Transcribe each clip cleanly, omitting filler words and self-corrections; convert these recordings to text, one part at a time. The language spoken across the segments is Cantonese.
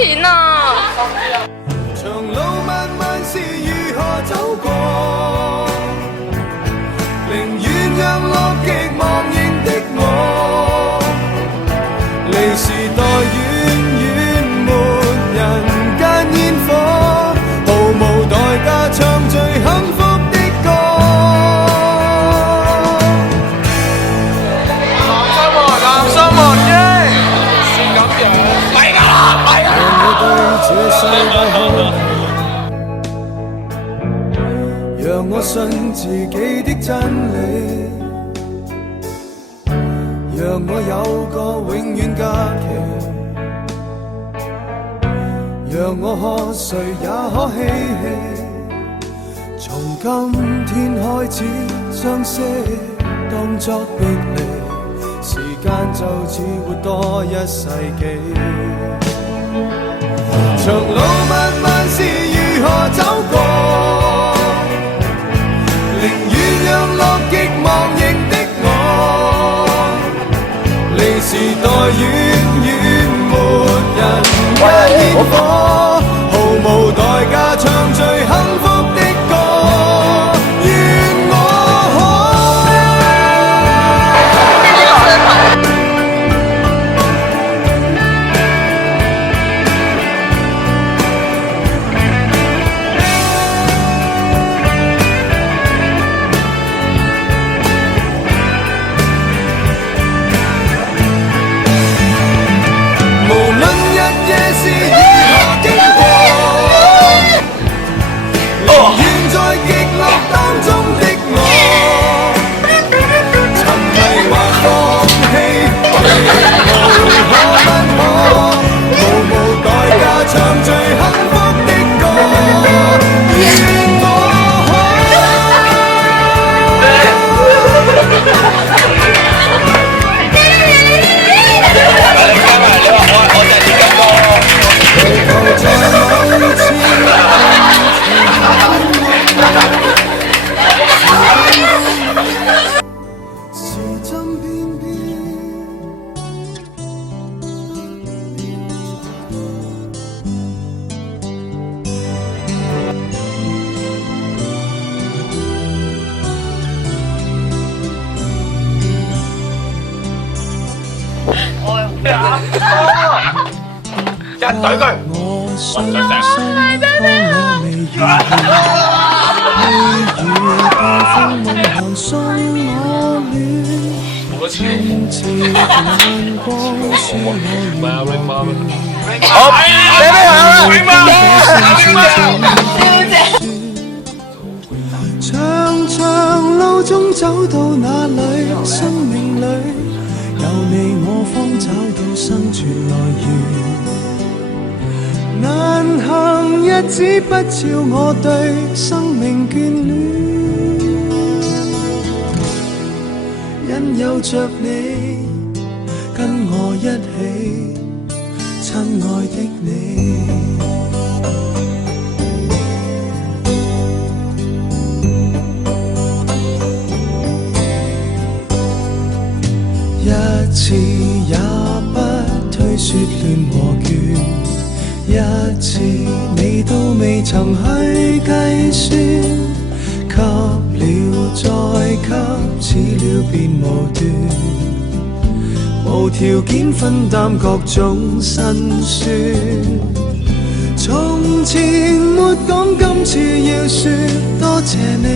錢啊！長路漫漫是如何走過，寧願讓樂極忘形的我，離時代遠遠沒人間煙火，毫無代價唱最幸福的歌。男生們耶！是咁樣，咪㗎啦，咪㗎啦！讓我對這世界好。讓我信自己的真理，讓我有個永遠假期，讓我喝誰也可嬉戲。從今天開始，相識當作別離，時間就似活多一世紀。長路漫漫是如何走過，寧願讓樂極忘形的我，離時代遠遠沒人間煙火，毫無代價唱最幸福的歌。願我可。一對句，好，俾長長路中走到哪裏，生命裏有你我方找到生存來源。難行日子不照我對生命眷戀，因有着你跟我一起，親愛的你。一次也不推說亂和倦，一次你都未曾去計算，給了再給，似了便無端，無條件分擔各種辛酸。從前沒講，今次要說多謝你，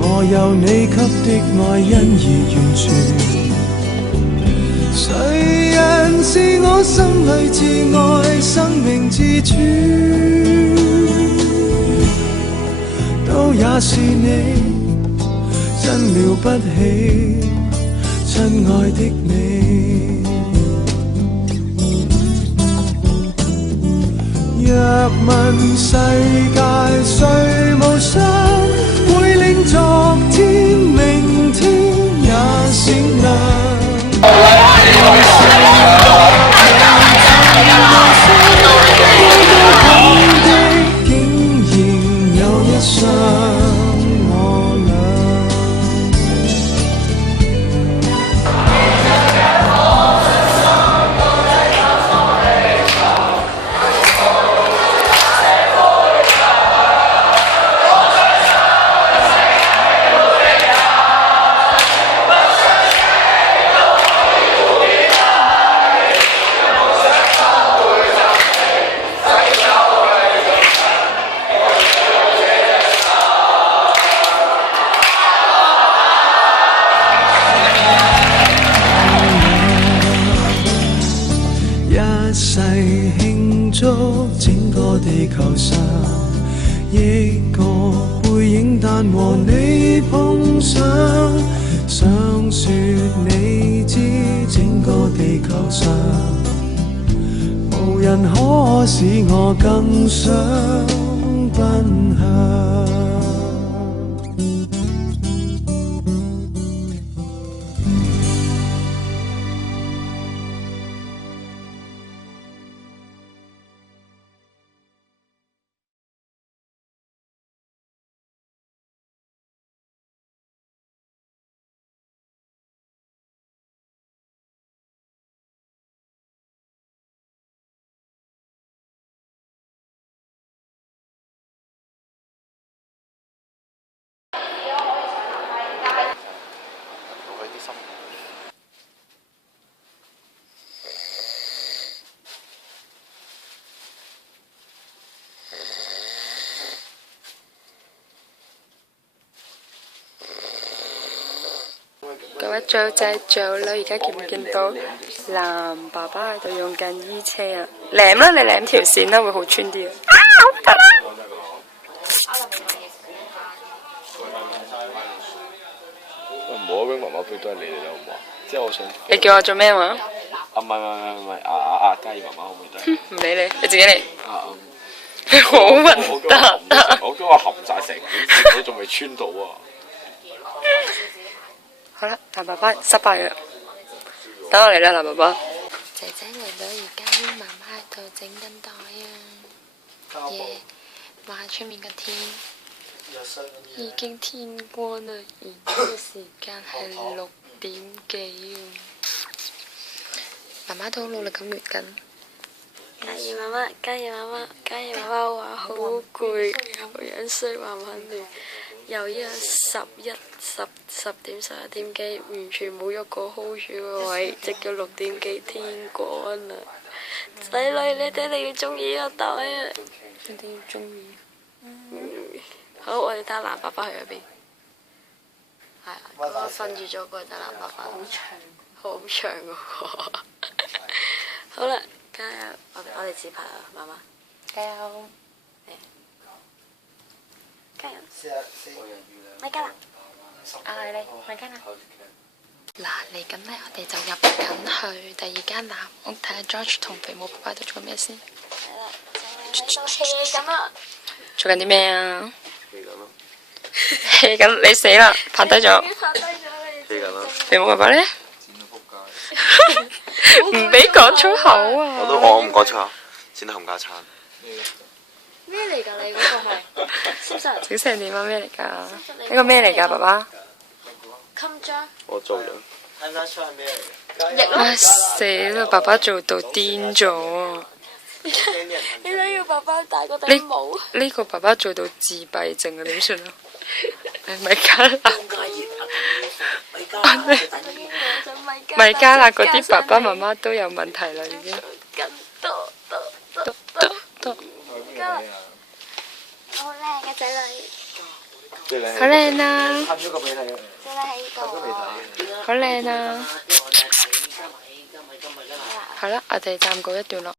我有你給的愛因而完全。誰人是我心裏至愛生命之主，都也是你，真了不起，親愛的你。若問世界誰無雙，會令昨天明天也閃亮。世慶祝整個地球上億個背影，但和你碰上，想說你知整個地球上無人可使我更想奔向。各位組仔組女，而家見唔見到男爸爸喺度用緊衣車啊？舐啦，你舐條線啦，會好穿啲啊！好得啦！唔好啊 ，Wing 媽媽杯都係你哋啦，好唔好？即係我想。你叫我做咩話？唔係，嘉怡媽媽可唔可以得？唔理你，你自己嚟。你好我混蛋啊！我驚我含晒成件事，都仲未穿到啊！好啦，男爸爸失敗啦，等我嚟啦，男爸爸。仔仔嚟到，而家媽媽喺度整緊袋啊！耶，話出面個天已經天光啦，而家嘅時間係6點幾啊！媽媽都好努力咁搣緊。嘉怡媽媽，嘉怡媽媽，嘉怡媽媽話好攰，好樣衰，話唔肯亂。由依家10點11點幾，完全冇喐過 hold 住個位，直到6點幾天光啦。仔女，你哋一定要中意呢個袋啊！一定要中意。好，我哋睇下男爸爸去咗邊。係啊，嗰個瞓住咗嗰個就男爸爸。好長嗰個。好啦，加油！我哋自拍啊，媽媽。加油！加油！咪加啦！係你，咪加啦！嗱，嚟緊呢，我哋就入緊去第二間男屋睇下 George 同肥母爸爸喺度做咩先。係啦，就咁啦。做緊啲咩啊？氣緊，你死啦！拍低咗。氣緊啦！肥母爸爸呢？唔俾講粗口啊！我唔講粗口，剪到冚家鏟。咩嚟㗎？你嗰個係？整成點啊？咩嚟㗎？呢個咩嚟㗎，爸爸？襟章。我做咗。睇唔睇出係咩嚟㗎？唉死啦！爸爸做到癲咗。你都要爸爸戴個頂帽。呢個爸爸做到自閉症啊！點算啊？咪加辣。咪加辣嗰啲爸爸媽媽都有問題啦，已經。好靚嘅仔女，好靚啊！好靚啊！好啦，我哋暫告一段落。